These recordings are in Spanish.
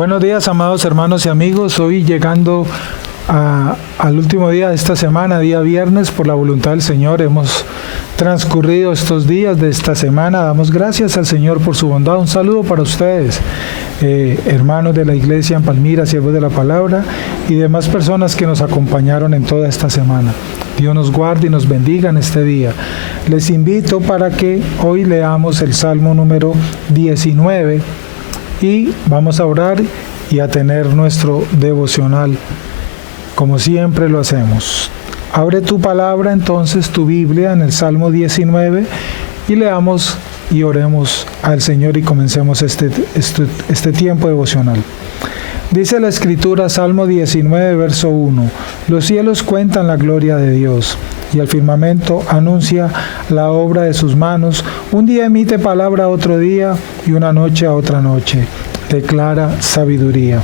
Buenos días, amados hermanos y amigos. Hoy llegando al último día de esta semana, día viernes, por la voluntad del Señor, hemos transcurrido estos días de esta semana. Damos gracias al Señor por su bondad. Un saludo para ustedes, hermanos de la iglesia en Palmira, siervos de la palabra, y demás personas que nos acompañaron en toda esta semana. Dios nos guarde y nos bendiga en este día. Les invito para que hoy leamos el Salmo número 19 y vamos a orar y a tener nuestro devocional, como siempre lo hacemos. Abre tu palabra, entonces, tu Biblia, en el Salmo 19, y leamos y oremos al Señor y comencemos este tiempo devocional. Dice la Escritura, Salmo 19, verso 1: Los cielos cuentan la gloria de Dios, y el firmamento anuncia la obra de sus manos. Un día emite palabra a otro día, y una noche a otra noche. Declara sabiduría.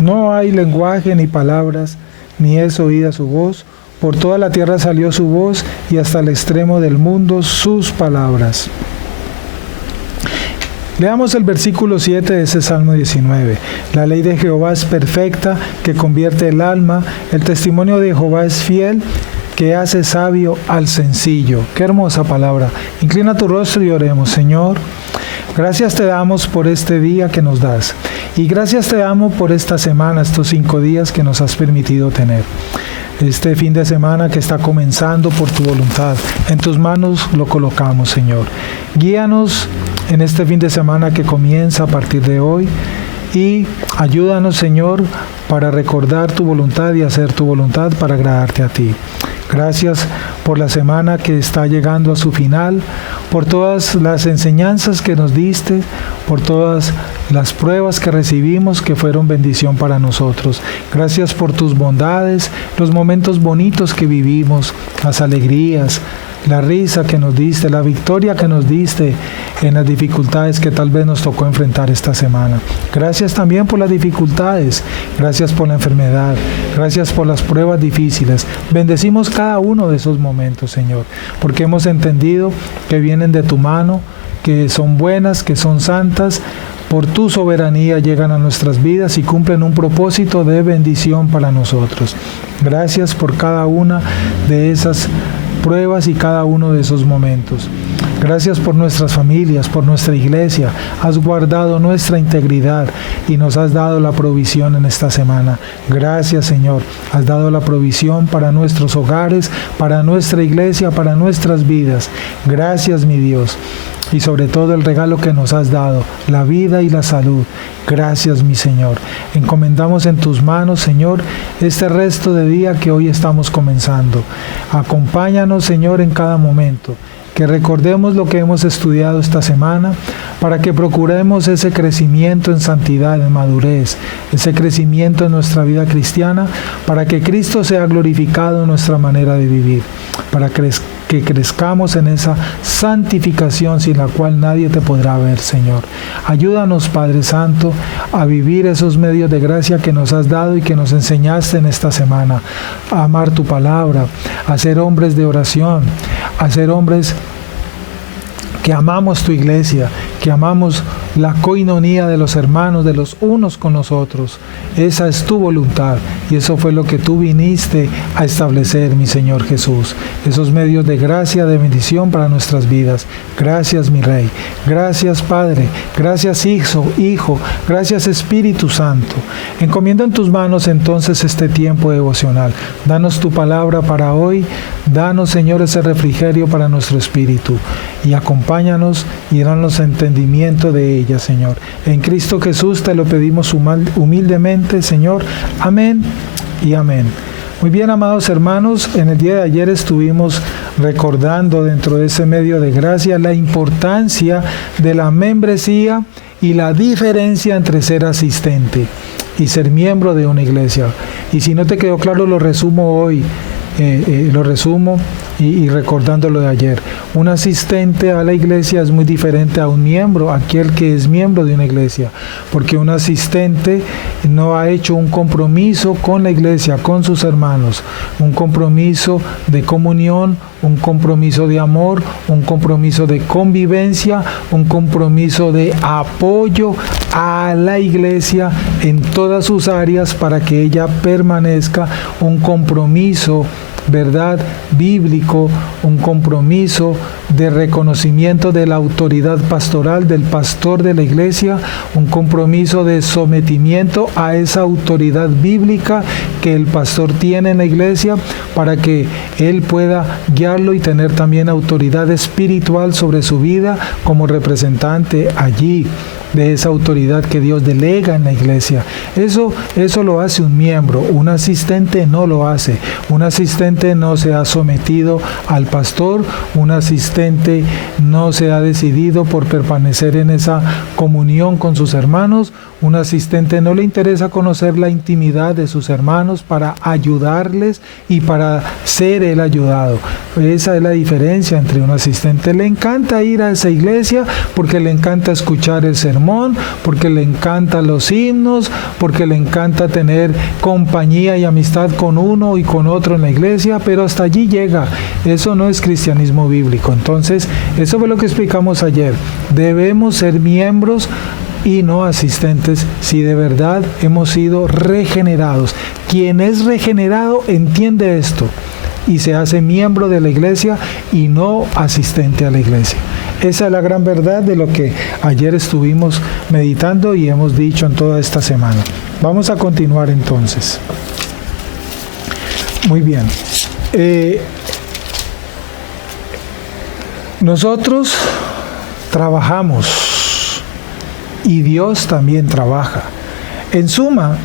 No hay lenguaje ni palabras, ni es oída su voz. Por toda la tierra salió su voz, y hasta el extremo del mundo sus palabras. Leamos el versículo 7 de ese Salmo 19. La ley de Jehová es perfecta, que convierte el alma. El testimonio de Jehová es fiel, que hace sabio al sencillo. Qué hermosa palabra. Inclina tu rostro y oremos. Señor, gracias te damos por este día que nos das. Y gracias te damos por esta semana, estos 5 días que nos has permitido tener. Este fin de semana que está comenzando por tu voluntad. En tus manos lo colocamos, Señor. Guíanos en este fin de semana que comienza a partir de hoy. Y ayúdanos, Señor, para recordar tu voluntad y hacer tu voluntad para agradarte a ti. Gracias por la semana que está llegando a su final, por todas las enseñanzas que nos diste, por todas las pruebas que recibimos que fueron bendición para nosotros. Gracias por tus bondades, los momentos bonitos que vivimos, las alegrías, la risa que nos diste, la victoria que nos diste en las dificultades que tal vez nos tocó enfrentar esta semana. Gracias también por las dificultades, gracias por la enfermedad, gracias por las pruebas difíciles. Bendecimos cada uno de esos momentos, Señor, porque hemos entendido que vienen de tu mano, que son buenas, que son santas. Por tu soberanía llegan a nuestras vidas y cumplen un propósito de bendición para nosotros. Gracias por cada una de esas pruebas y cada uno de esos momentos. Gracias por nuestras familias, por nuestra iglesia. Has guardado nuestra integridad y nos has dado la provisión en esta semana. Gracias, Señor. Has dado la provisión para nuestros hogares, para nuestra iglesia, para nuestras vidas. Gracias, mi Dios. Y sobre todo el regalo que nos has dado, la vida y la salud. Gracias, mi Señor. Encomendamos en tus manos, Señor, este resto de día que hoy estamos comenzando. Acompáñanos, Señor, en cada momento. Que recordemos lo que hemos estudiado esta semana, para que procuremos ese crecimiento en santidad, en madurez, ese crecimiento en nuestra vida cristiana, para que Cristo sea glorificado en nuestra manera de vivir, para que crezcamos en esa santificación sin la cual nadie te podrá ver, Señor. Ayúdanos, Padre Santo, a vivir esos medios de gracia que nos has dado y que nos enseñaste en esta semana, a amar tu palabra, a ser hombres de oración, a ser hombres que amamos tu iglesia, que amamos la coinonía de los hermanos, de los unos con los otros. Esa es tu voluntad y eso fue lo que tú viniste a establecer, mi Señor Jesús. Esos medios de gracia, de bendición para nuestras vidas. Gracias, mi Rey. Gracias, Padre. Gracias, Hijo. Gracias, Espíritu Santo. Encomiendo en tus manos entonces este tiempo devocional. Danos tu palabra para hoy. Danos, Señor, ese refrigerio para nuestro espíritu. Y acompáñanos y danos entendimiento de ella, Señor. En Cristo Jesús te lo pedimos humildemente, Señor. Amén y amén. Muy bien, amados hermanos, en el día de ayer estuvimos recordando dentro de ese medio de gracia la importancia de la membresía y la diferencia entre ser asistente y ser miembro de una iglesia. Y si no te quedó claro, lo resumo hoy. Lo resumo y recordando lo de ayer. Un asistente a la iglesia es muy diferente a un miembro, aquel que es miembro de una iglesia, porque un asistente no ha hecho un compromiso con la iglesia, con sus hermanos, un compromiso de comunión, un compromiso de amor, un compromiso de convivencia, un compromiso de apoyo a la iglesia en todas sus áreas para que ella permanezca, un compromiso, ¿verdad?, bíblico, un compromiso de reconocimiento de la autoridad pastoral del pastor de la iglesia, un compromiso de sometimiento a esa autoridad bíblica que el pastor tiene en la iglesia para que él pueda guiarlo y tener también autoridad espiritual sobre su vida como representante allí de esa autoridad que Dios delega en la iglesia. Eso lo hace un miembro, un asistente no lo hace. Un asistente no se ha sometido al pastor, un asistente no se ha decidido por permanecer en esa comunión con sus hermanos, un asistente no le interesa conocer la intimidad de sus hermanos para ayudarles y para ser el ayudado. Esa es la diferencia entre un asistente. Le encanta ir a esa iglesia porque le encanta escuchar el sermón, porque le encantan los himnos, porque le encanta tener compañía y amistad con uno y con otro en la iglesia, pero hasta allí llega. Eso no es cristianismo bíblico. Entonces, eso fue lo que explicamos ayer. Debemos ser miembros y no asistentes si de verdad hemos sido regenerados. Quien es regenerado entiende esto y se hace miembro de la iglesia y no asistente a la iglesia. Esa es la gran verdad de lo que ayer estuvimos meditando y hemos dicho en toda esta semana. Vamos a continuar entonces. Muy bien. Nosotros trabajamos y Dios también trabaja. En suma,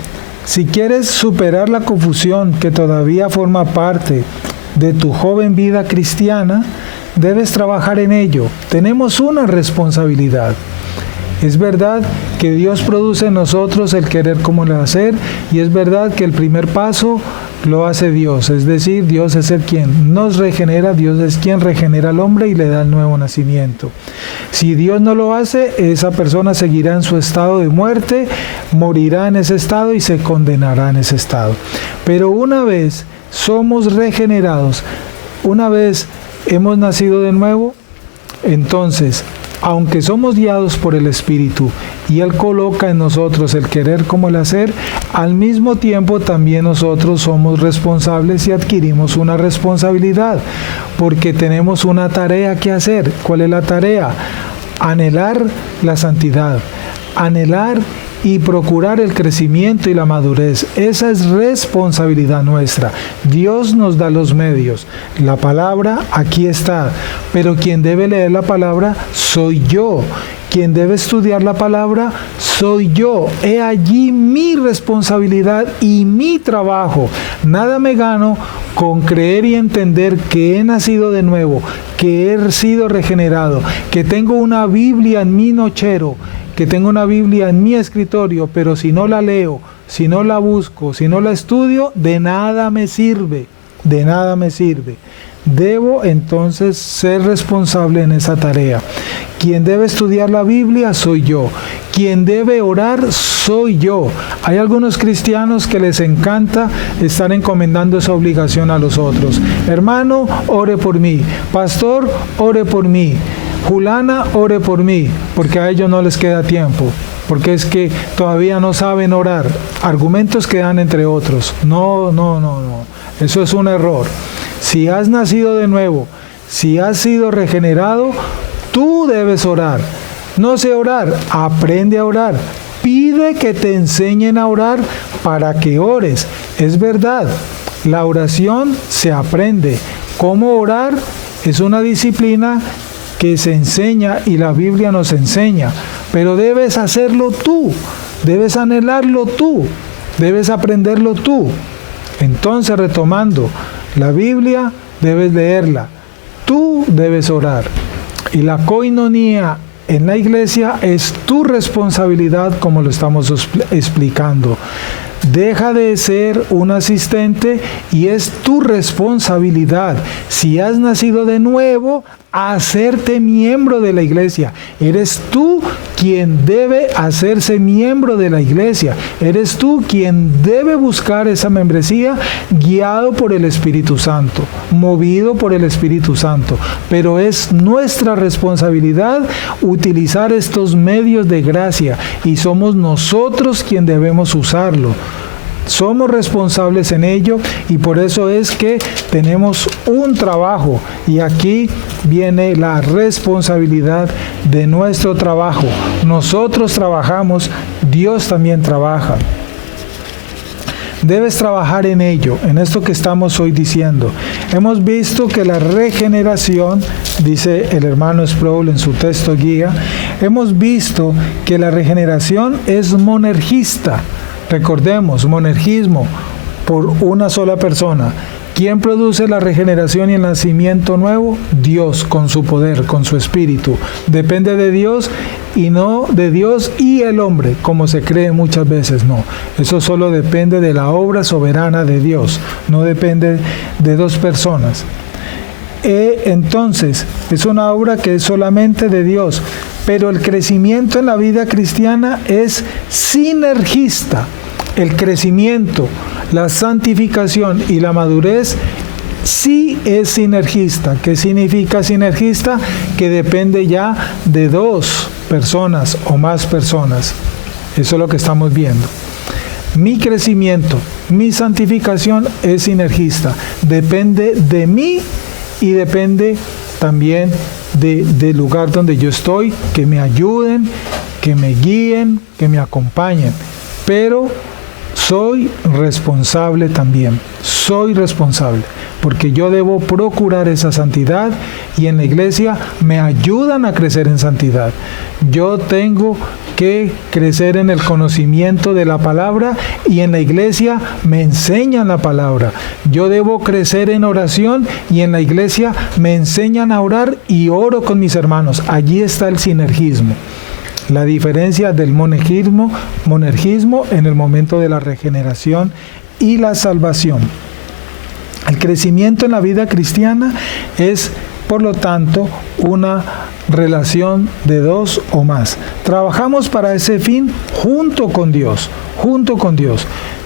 si quieres superar la confusión que todavía forma parte de tu joven vida cristiana, debes trabajar en ello. Tenemos una responsabilidad. Es verdad que Dios produce en nosotros el querer como el hacer, y es verdad que el primer paso lo hace Dios, es decir, Dios es el quien nos regenera, Dios es quien regenera al hombre y le da el nuevo nacimiento. Si Dios no lo hace, esa persona seguirá en su estado de muerte, morirá en ese estado y se condenará en ese estado. Pero una vez somos regenerados, una vez hemos nacido de nuevo, entonces, aunque somos guiados por el Espíritu y Él coloca en nosotros el querer como el hacer, al mismo tiempo también nosotros somos responsables y adquirimos una responsabilidad, porque tenemos una tarea que hacer. ¿Cuál es la tarea? Anhelar la santidad, anhelar y procurar el crecimiento y la madurez. Esa es responsabilidad nuestra. Dios nos da los medios. La palabra aquí está, pero quien debe leer la palabra soy yo. Quien debe estudiar la palabra soy yo. He allí mi responsabilidad y mi trabajo. Nada me gano con creer y entender que he nacido de nuevo, que he sido regenerado, que tengo una Biblia en mi nochero, que tengo una Biblia en mi escritorio, pero si no la leo, si no la busco, si no la estudio, de nada me sirve, de nada me sirve. Debo entonces ser responsable en esa tarea. Quien debe estudiar la Biblia soy yo. Quien debe orar soy yo. Hay algunos cristianos que les encanta estar encomendando esa obligación a los otros. Hermano, ore por mí. Pastor, ore por mí. Fulana, ore por mí, porque a ellos no les queda tiempo, porque es que todavía no saben orar. Argumentos que dan entre otros. No. Eso es un error. Si has nacido de nuevo, si has sido regenerado, tú debes orar. No sé orar, aprende a orar. Pide que te enseñen a orar para que ores. Es verdad, la oración se aprende. ¿Cómo orar? Es una disciplina que se enseña y la Biblia nos enseña, pero debes hacerlo tú, debes anhelarlo tú, debes aprenderlo tú. Entonces, retomando, la Biblia debes leerla, tú debes orar, y la coinonía en la iglesia es tu responsabilidad, como lo estamos explicando. Deja de ser un asistente y es tu responsabilidad. Si has nacido de nuevo, hacerte miembro de la iglesia. Eres tú quien debe hacerse miembro de la iglesia. Eres tú quien debe buscar esa membresía guiado por el Espíritu Santo, movido por el Espíritu Santo. Pero es nuestra responsabilidad utilizar estos medios de gracia y somos nosotros quien debemos usarlo. Somos responsables en ello y por eso es que tenemos un trabajo y aquí viene la responsabilidad de nuestro trabajo. Nosotros trabajamos, Dios también trabaja. Debes trabajar en ello, en esto que estamos hoy diciendo. Hemos visto que la regeneración, dice el hermano Sproul en su texto guía, hemos visto que la regeneración es monergista. Recordemos, monergismo por una sola persona. ¿Quién produce la regeneración y el nacimiento nuevo? Dios, con su poder, con su espíritu. Depende de Dios y no de Dios y el hombre, como se cree muchas veces. No, eso solo depende de la obra soberana de Dios, no depende de dos personas. Entonces, es una obra que es solamente de Dios. Pero el crecimiento en la vida cristiana es sinergista. El crecimiento, la santificación y la madurez sí es sinergista. ¿Qué significa sinergista? Que depende ya de dos personas o más personas. Eso es lo que estamos viendo. Mi crecimiento, mi santificación es sinergista. Depende de mí y depende también del lugar donde yo estoy, que me ayuden, que me guíen, que me acompañen. Pero soy responsable también, soy responsable, porque yo debo procurar esa santidad y en la iglesia me ayudan a crecer en santidad. Yo tengo que crecer en el conocimiento de la palabra y en la iglesia me enseñan la palabra. Yo debo crecer en oración y en la iglesia me enseñan a orar y oro con mis hermanos. Allí está el sinergismo. La diferencia del monergismo en el momento de la regeneración y la salvación. El crecimiento en la vida cristiana es, por lo tanto, una relación de dos o más. Trabajamos para ese fin junto con Dios.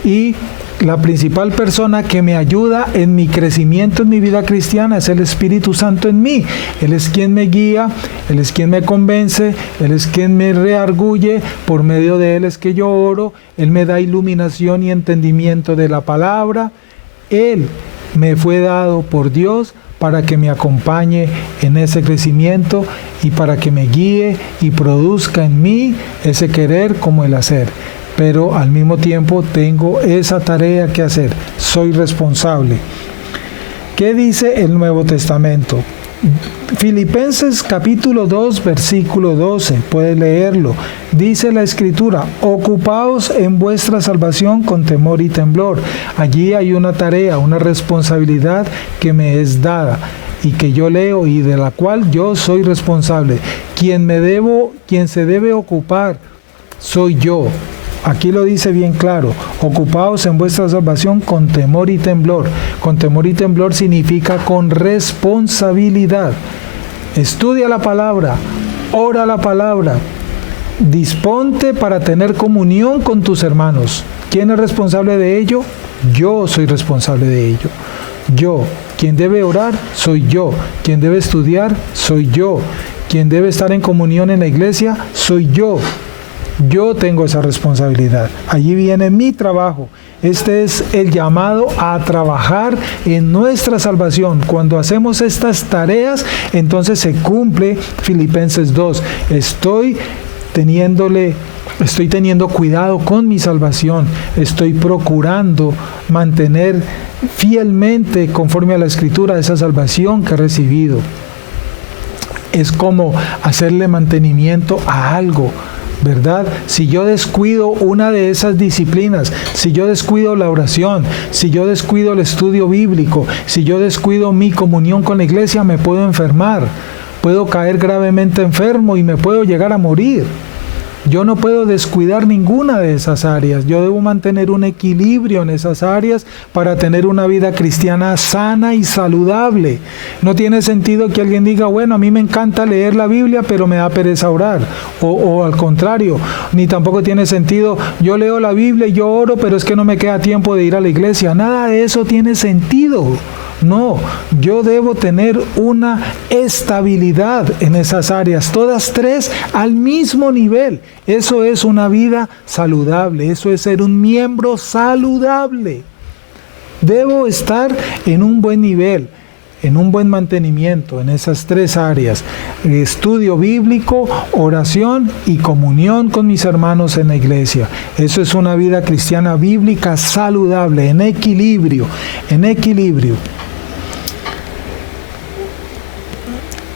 Y la principal persona que me ayuda en mi crecimiento en mi vida cristiana es el Espíritu Santo en mí. Él es quien me guía, Él es quien me convence, Él es quien me reargulle, por medio de Él es que yo oro, Él me da iluminación y entendimiento de la palabra. Él me fue dado por Dios para que me acompañe en ese crecimiento y para que me guíe y produzca en mí ese querer como el hacer. Pero al mismo tiempo tengo esa tarea que hacer. Soy responsable. ¿Qué dice el Nuevo Testamento? Filipenses capítulo 2, versículo 12. Puedes leerlo. Dice la Escritura: ocupaos en vuestra salvación con temor y temblor. Allí hay una tarea, una responsabilidad que me es dada y que yo leo y de la cual yo soy responsable. Quien se debe ocupar soy yo. Aquí lo dice bien claro: ocupaos en vuestra salvación con temor y temblor. Con temor y temblor significa con responsabilidad. Estudia la palabra, ora la palabra, disponte para tener comunión con tus hermanos. ¿Quién es responsable de ello? Yo soy responsable de ello. Yo. Quien debe orar, soy yo. Quien debe estudiar, soy yo. Quien debe estar en comunión en la iglesia, soy yo. Yo tengo esa responsabilidad. Allí viene mi trabajo. Este es el llamado a trabajar en nuestra salvación. Cuando hacemos estas tareas, entonces se cumple Filipenses 2. Estoy teniendo cuidado con mi salvación. Estoy procurando mantener fielmente, conforme a la Escritura, esa salvación que he recibido. Es como hacerle mantenimiento a algo, ¿verdad? Si yo descuido una de esas disciplinas, si yo descuido la oración, si yo descuido el estudio bíblico, si yo descuido mi comunión con la iglesia, me puedo enfermar, puedo caer gravemente enfermo y me puedo llegar a morir. Yo no puedo descuidar ninguna de esas áreas. Yo debo mantener un equilibrio en esas áreas para tener una vida cristiana sana y saludable. No tiene sentido que alguien diga, bueno, a mí me encanta leer la Biblia, pero me da pereza orar. O al contrario, ni tampoco tiene sentido, yo leo la Biblia y yo oro, pero es que no me queda tiempo de ir a la iglesia. Nada de eso tiene sentido. No, yo debo tener una estabilidad en esas áreas, todas tres al mismo nivel. Eso es una vida saludable, eso es ser un miembro saludable. Debo estar en un buen nivel, en un buen mantenimiento en esas tres áreas: estudio bíblico, oración y comunión con mis hermanos en la iglesia. Eso es una vida cristiana bíblica saludable, en equilibrio, en equilibrio.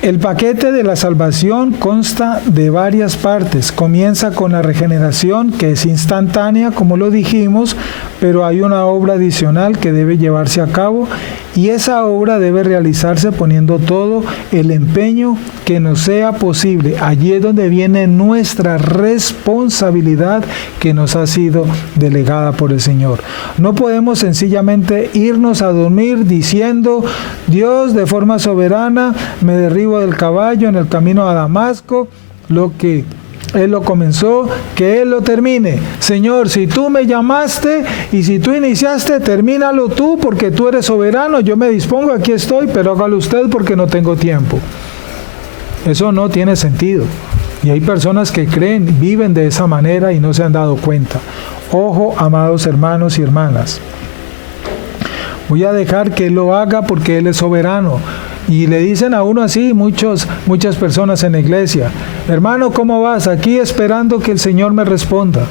El paquete de la salvación consta de varias partes. Comienza con la regeneración, que es instantánea, como lo dijimos, pero hay una obra adicional que debe llevarse a cabo, y esa obra debe realizarse poniendo todo el empeño que nos sea posible. Allí es donde viene nuestra responsabilidad que nos ha sido delegada por el Señor. No podemos sencillamente irnos a dormir diciendo, Dios de forma soberana me derribo del caballo en el camino a Damasco, lo que Él lo comenzó, que Él lo termine. Señor, si tú me llamaste y si tú iniciaste, termínalo tú, porque tú eres soberano. Yo me dispongo, aquí estoy, pero hágalo usted porque no tengo tiempo. Eso no tiene sentido. Y hay personas que creen, viven de esa manera y no se han dado cuenta. Ojo, amados hermanos y hermanas. Voy a dejar que Él lo haga porque Él es soberano. Y le dicen a uno así muchas personas en la iglesia: hermano, ¿cómo vas? Aquí esperando que el Señor me responda.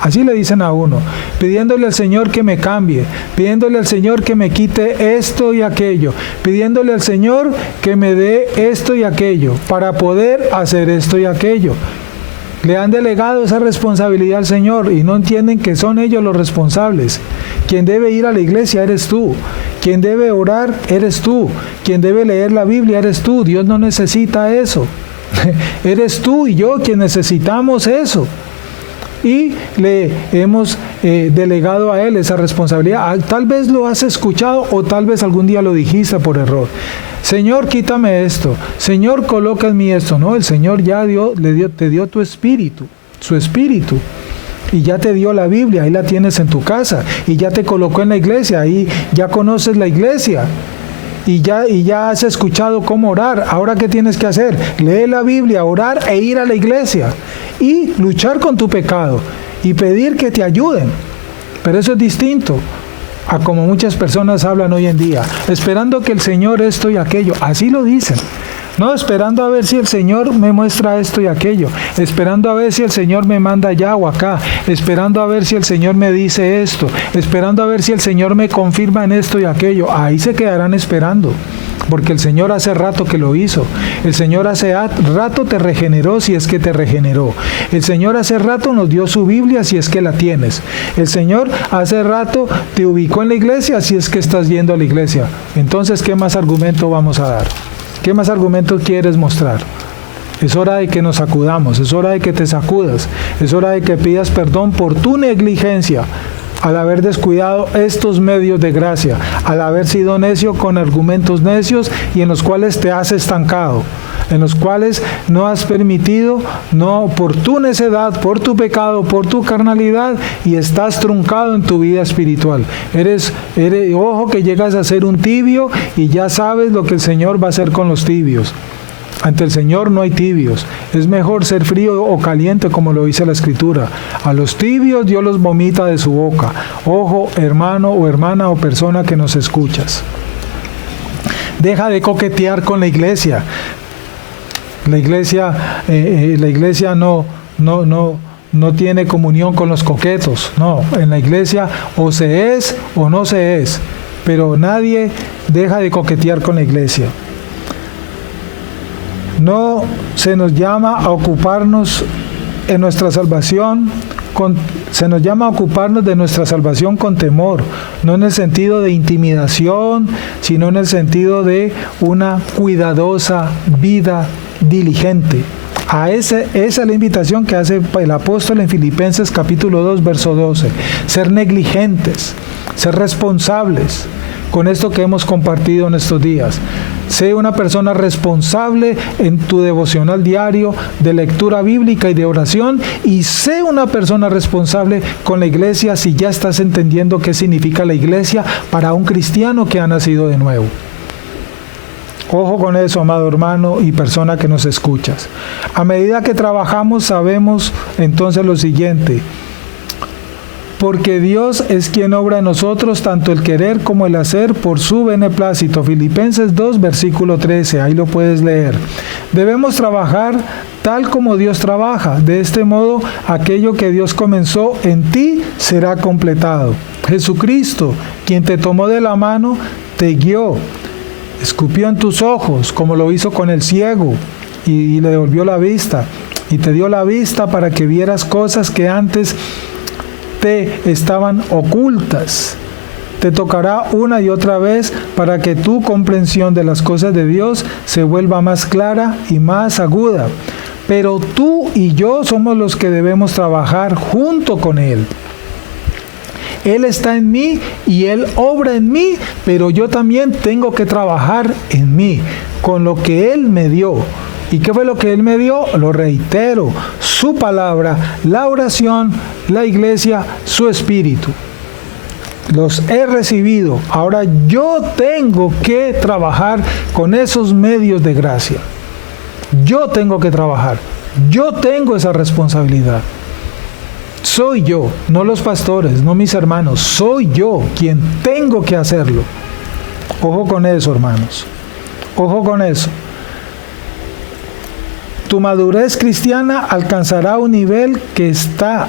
Así le dicen a uno, pidiéndole al Señor que me cambie, pidiéndole al Señor que me quite esto y aquello, pidiéndole al Señor que me dé esto y aquello, para poder hacer esto y aquello. Le han delegado esa responsabilidad al Señor y no entienden que son ellos los responsables. Quien debe ir a la iglesia eres tú. Quien debe orar eres tú. Quien debe leer la Biblia eres tú. Dios no necesita eso. Eres tú y yo quien necesitamos eso. Y le hemos delegado a Él esa responsabilidad. Tal vez lo has escuchado o tal vez algún día lo dijiste por error. Señor, quítame esto. Señor, coloca en mí esto. No, el Señor ya te dio tu espíritu, su espíritu. Y ya te dio la Biblia, ahí la tienes en tu casa. Y ya te colocó en la iglesia, ahí ya conoces la iglesia. Y ya has escuchado cómo orar. Ahora, ¿qué tienes que hacer? Leer la Biblia, orar e ir a la iglesia. Y luchar con tu pecado. Y pedir que te ayuden. Pero eso es distinto a como muchas personas hablan hoy en día, esperando que el Señor esto y aquello. Así lo dicen. No, esperando a ver si el Señor me muestra esto y aquello, esperando a ver si el Señor me manda allá o acá, esperando a ver si el Señor me dice esto, esperando a ver si el Señor me confirma en esto y aquello. Ahí se quedarán esperando, porque el Señor hace rato que lo hizo. El Señor hace rato te regeneró, si es que te regeneró. El Señor hace rato nos dio su Biblia, si es que la tienes. El Señor hace rato te ubicó en la iglesia, si es que estás yendo a la iglesia. Entonces, ¿qué más argumento vamos a dar? ¿Qué más argumentos quieres mostrar? Es hora de que nos sacudamos, es hora de que te sacudas, es hora de que pidas perdón por tu negligencia al haber descuidado estos medios de gracia, al haber sido necio con argumentos necios y en los cuales te has estancado, en los cuales no has permitido, no por tu necedad, por tu pecado, por tu carnalidad, y estás truncado en tu vida espiritual. Ojo que llegas a ser un tibio y ya sabes lo que el Señor va a hacer con los tibios. Ante el Señor no hay tibios. Es mejor ser frío o caliente, como lo dice la Escritura. A los tibios Dios los vomita de su boca. Ojo, hermano o hermana o persona que nos escuchas. Deja de coquetear con la iglesia. La iglesia no tiene comunión con los coquetos. No, en la iglesia o se es o no se es. Pero nadie deja de coquetear con la iglesia. No se nos llama a ocuparnos en nuestra salvación, se nos llama a ocuparnos de nuestra salvación con temor, no en el sentido de intimidación, sino en el sentido de una cuidadosa vida diligente. Esa es la invitación que hace el apóstol en Filipenses capítulo 2, verso 12. Ser negligentes, ser responsables con esto que hemos compartido en estos días. Sé una persona responsable en tu devocional diario de lectura bíblica y de oración, y sé una persona responsable con la iglesia si ya estás entendiendo qué significa la iglesia para un cristiano que ha nacido de nuevo. Ojo con eso, amado hermano y persona que nos escuchas. A medida que trabajamos, sabemos entonces lo siguiente: porque Dios es quien obra en nosotros tanto el querer como el hacer por su beneplácito. Filipenses 2, versículo 13, ahí lo puedes leer. Debemos trabajar tal como Dios trabaja. De este modo, aquello que Dios comenzó en ti será completado. Jesucristo, quien te tomó de la mano, te guió, escupió en tus ojos, como lo hizo con el ciego, y le devolvió la vista, y te dio la vista para que vieras cosas que antes te estaban ocultas. Te tocará una y otra vez para que tu comprensión de las cosas de Dios se vuelva más clara y más aguda. Pero tú y yo somos los que debemos trabajar junto con Él. Él está en mí y Él obra en mí, pero yo también tengo que trabajar en mí, con lo que Él me dio. ¿Y qué fue lo que Él me dio? Lo reitero: su palabra, la oración, la iglesia, su espíritu. Los he recibido. Ahora yo tengo que trabajar con esos medios de gracia. Yo tengo que trabajar. Yo tengo esa responsabilidad. Soy yo, no los pastores, no mis hermanos. Soy yo quien tengo que hacerlo. Ojo con eso, hermanos. Ojo con eso. Tu madurez cristiana alcanzará un nivel que está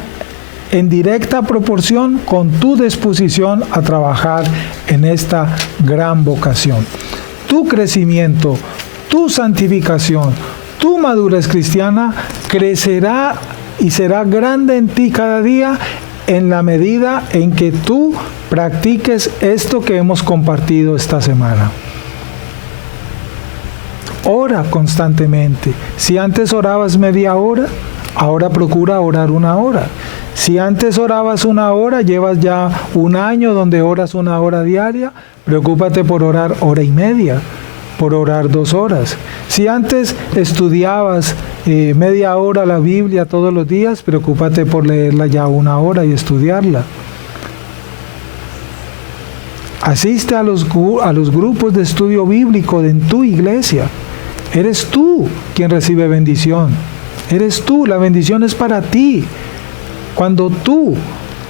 en directa proporción con tu disposición a trabajar en esta gran vocación. Tu crecimiento, tu santificación, tu madurez cristiana crecerá y será grande en ti cada día en la medida en que tú practiques esto que hemos compartido esta semana. Ora constantemente. Si antes orabas media hora, ahora procura orar 1 hora. Si antes orabas 1 hora, llevas ya 1 año donde oras 1 hora diaria, preocúpate por orar 1:30, por orar 2 horas. Si antes estudiabas media hora la Biblia todos los días, preocúpate por leerla ya 1 hora y estudiarla. Asiste a los grupos de estudio bíblico en tu iglesia. Eres tú quien recibe bendición. Eres tú, la bendición es para ti. Cuando tú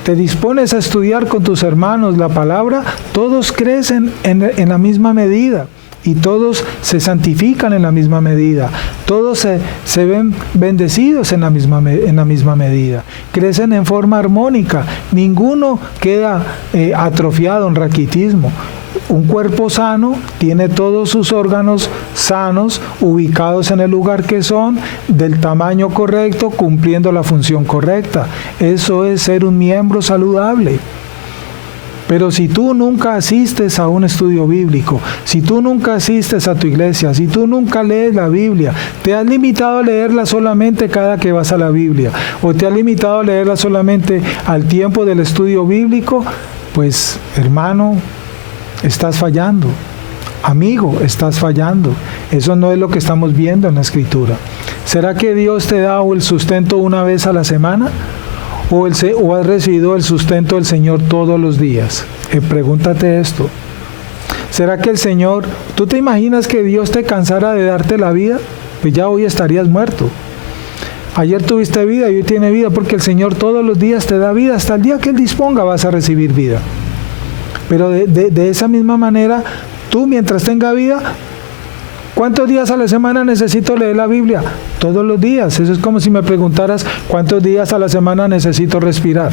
te dispones a estudiar con tus hermanos la palabra, todos crecen en la misma medida y todos se santifican en la misma medida. Todos se ven bendecidos en la misma medida. Crecen en forma armónica. Ninguno queda atrofiado en raquitismo. Un cuerpo sano tiene todos sus órganos sanos, ubicados en el lugar que son, del tamaño correcto, cumpliendo la función correcta. Eso es ser un miembro saludable. Pero si tú nunca asistes a un estudio bíblico, si tú nunca asistes a tu iglesia, si tú nunca lees la Biblia, te has limitado a leerla solamente cada que vas a la Biblia, o te has limitado a leerla solamente al tiempo del estudio bíblico, pues, hermano, estás fallando. Amigo, estás fallando. Eso no es lo que estamos viendo en la Escritura. ¿Será que Dios te da el sustento 1 vez a la semana? ¿O has recibido el sustento del Señor todos los días? Pregúntate esto. ¿Será que el Señor, tú te imaginas que Dios te cansara de darte la vida? Pues ya hoy estarías muerto. Ayer tuviste vida y hoy tiene vida, porque el Señor todos los días te da vida. Hasta el día que Él disponga vas a recibir vida. Pero de esa misma manera, tú mientras tenga vida, ¿cuántos días a la semana necesito leer la Biblia? Todos los días. Eso es como si me preguntaras, ¿cuántos días a la semana necesito respirar?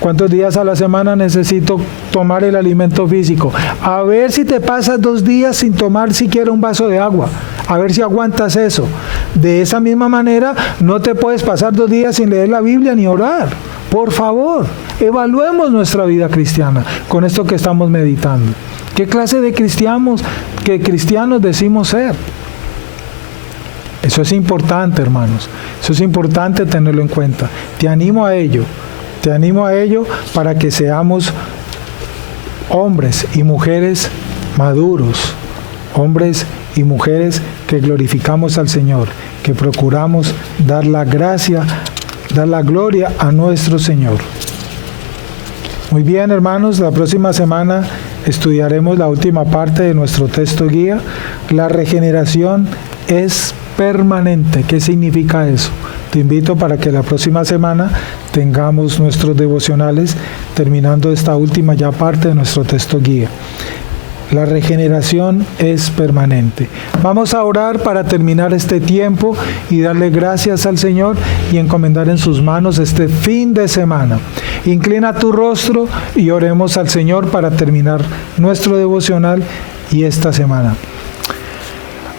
¿Cuántos días a la semana necesito tomar el alimento físico? A ver si te pasas 2 días sin tomar siquiera un vaso de agua. A ver si aguantas eso. De esa misma manera, no te puedes pasar 2 días sin leer la Biblia ni orar. Por favor, evaluemos nuestra vida cristiana con esto que estamos meditando. ¿Qué clase de cristianos decimos ser? Eso es importante, hermanos. Eso es importante tenerlo en cuenta. Te animo a ello. Te animo a ello para que seamos hombres y mujeres maduros. Hombres y mujeres que glorificamos al Señor, que procuramos dar la gracia, dar la gloria a nuestro Señor. Muy bien, hermanos, la próxima semana estudiaremos la última parte de nuestro texto guía. La regeneración es permanente. ¿Qué significa eso? Te invito para que la próxima semana tengamos nuestros devocionales terminando esta última ya parte de nuestro texto guía. La regeneración es permanente. Vamos a orar para terminar este tiempo y darle gracias al Señor y encomendar en sus manos este fin de semana. Inclina tu rostro y oremos al Señor para terminar nuestro devocional y esta semana.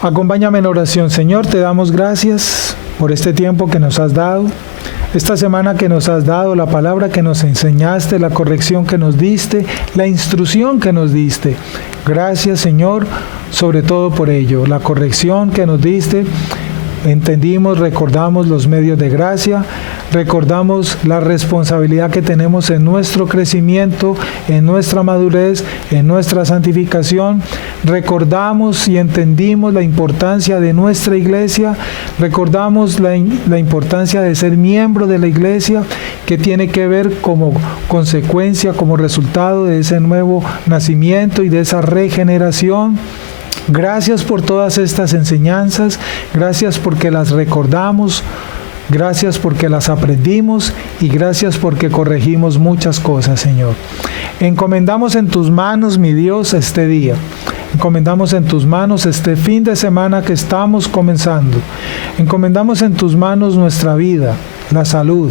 Acompáñame en oración. Señor, te damos gracias por este tiempo que nos has dado. Esta semana que nos has dado, la palabra que nos enseñaste, la corrección que nos diste, la instrucción que nos diste. Gracias, Señor, sobre todo por ello. La corrección que nos diste, entendimos, recordamos los medios de gracia, recordamos la responsabilidad que tenemos en nuestro crecimiento, en nuestra madurez, en nuestra santificación. Recordamos y entendimos la importancia de nuestra iglesia, recordamos la importancia de ser miembro de la iglesia, que tiene que ver como consecuencia, como resultado de ese nuevo nacimiento y de esa regeneración. Gracias por todas estas enseñanzas, gracias porque las recordamos, gracias porque las aprendimos y gracias porque corregimos muchas cosas, Señor. Encomendamos en tus manos, mi Dios, este día. Encomendamos en tus manos este fin de semana que estamos comenzando. Encomendamos en tus manos nuestra vida, la salud.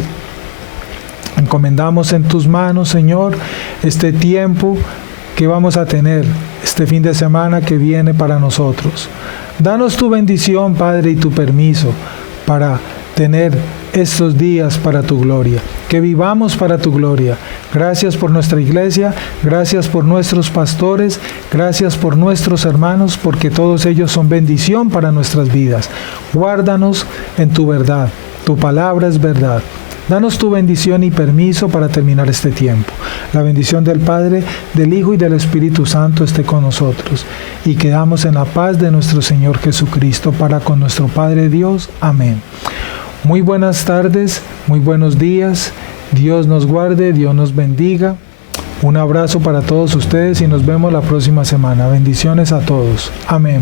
Encomendamos en tus manos, Señor, este tiempo que vamos a tener, este fin de semana que viene para nosotros. Danos tu bendición, Padre, y tu permiso para tener estos días para tu gloria, que vivamos para tu gloria. Gracias por nuestra iglesia, gracias por nuestros pastores, gracias por nuestros hermanos, porque todos ellos son bendición para nuestras vidas. Guárdanos en tu verdad, tu palabra es verdad. Danos tu bendición y permiso para terminar este tiempo. La bendición del Padre, del Hijo y del Espíritu Santo esté con nosotros. Y quedamos en la paz de nuestro Señor Jesucristo para con nuestro Padre Dios. Amén. Muy buenas tardes, muy buenos días. Dios nos guarde, Dios nos bendiga. Un abrazo para todos ustedes y nos vemos la próxima semana. Bendiciones a todos. Amén.